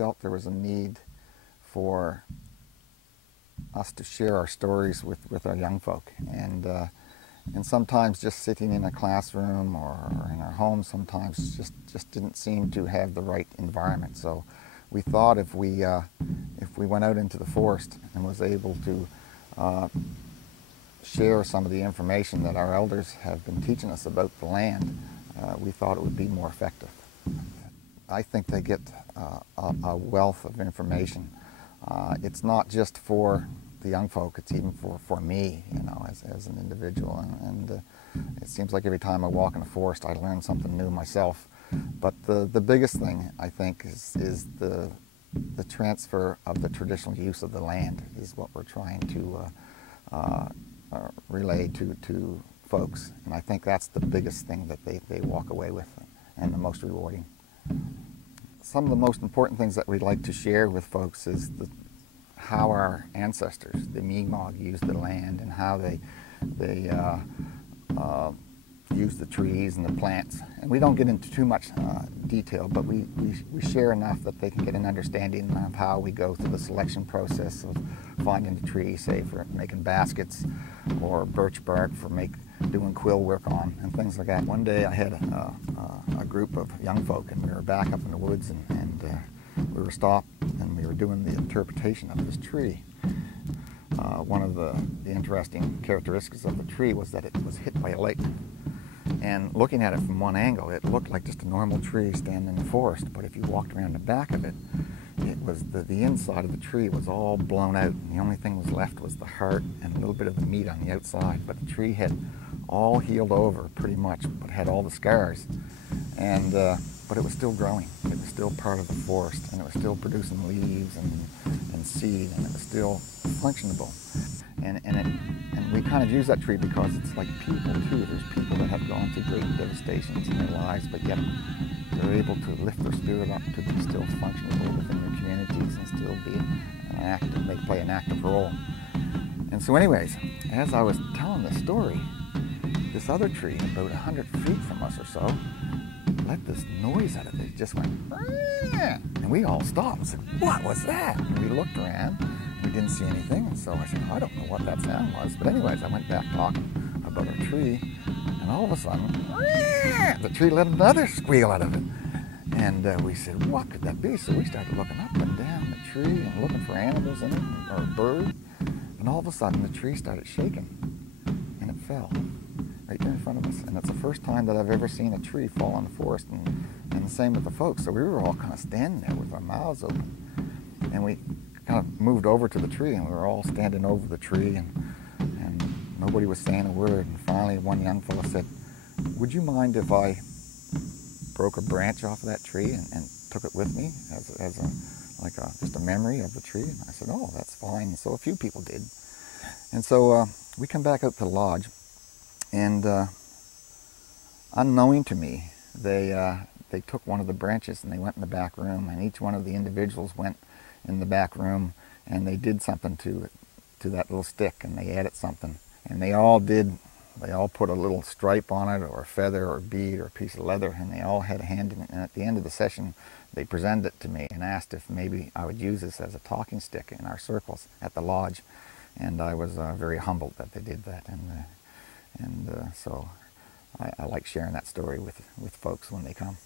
felt there was a need for us to share our stories with our young folk. And sometimes just sitting in a classroom or in our home sometimes just didn't seem to have the right environment. So we thought if we went out into the forest and was able to share some of the information that our elders have been teaching us about the land, we thought it would be more effective. I think they get a wealth of information. It's not just for the young folk, it's even for me, you know, as an individual. And it seems like every time I walk in the forest, I learn something new myself. But the biggest thing, I think, is the transfer of the traditional use of the land is what we're trying to relay to folks. And I think that's the biggest thing that they walk away with and the most rewarding. Some of the most important things that we'd like to share with folks is how our ancestors, the Mi'kmaq, used the land and how they used the trees and the plants. And we don't get into too much detail, but we share enough that they can get an understanding of how we go through the selection process of finding the tree, say for making baskets or birch bark for doing quill work on and things like that. One day I had a group of young folk and we were back up in the woods and we were stopped and we were doing the interpretation of this tree. One of the interesting characteristics of the tree was that it was hit by a lightning. And looking at it from one angle, it looked like just a normal tree standing in the forest, but if you walked around the back of it, it was the inside of the tree was all blown out, and the only thing was left was the heart and a little bit of the meat on the outside. But the tree had all healed over pretty much, but had all the scars. And but it was still growing. It was still part of the forest, and it was still producing leaves and seed, and it was still functionable. And we kind of use that tree because it's like people too. There's people that have gone through great devastations in their lives, but yet they're able to lift their spirit up to be still functionable within their communities and still be they play an active role. And so anyways, as I was telling this story, this other tree about 100 feet from us or so let this noise out of it. It just went, and we all stopped and said, "What was that?" And we looked around. We didn't see anything, and so I said, "I don't know what that sound was." But anyways, I went back talking about our tree, and all of a sudden, the tree let another squeal out of it. And we said, "What could that be?" So we started looking up and down the tree and looking for animals in it, or birds. And all of a sudden, the tree started shaking, and it fell right there in front of us. And it's the first time that I've ever seen a tree fall in the forest, and the same with the folks. So we were all kind of standing there with our mouths open. And we kind of moved over to the tree, and we were all standing over the tree, and nobody was saying a word. And finally, one young fellow said, "Would you mind if I broke a branch off of that tree and took it with me as just a memory of the tree?" And I said, "Oh, that's fine." And so a few people did. And so we come back out to the lodge, and unknowing to me, they took one of the branches and they went in the back room, and each one of the individuals went in the back room and they did something to that little stick, and they added something, and they all put a little stripe on it, or a feather, or a bead, or a piece of leather, and they all had a hand in it. And at the end of the session, they presented it to me and asked if maybe I would use this as a talking stick in our circles at the lodge. And I was very humbled that they did that. So I like sharing that story with folks when they come.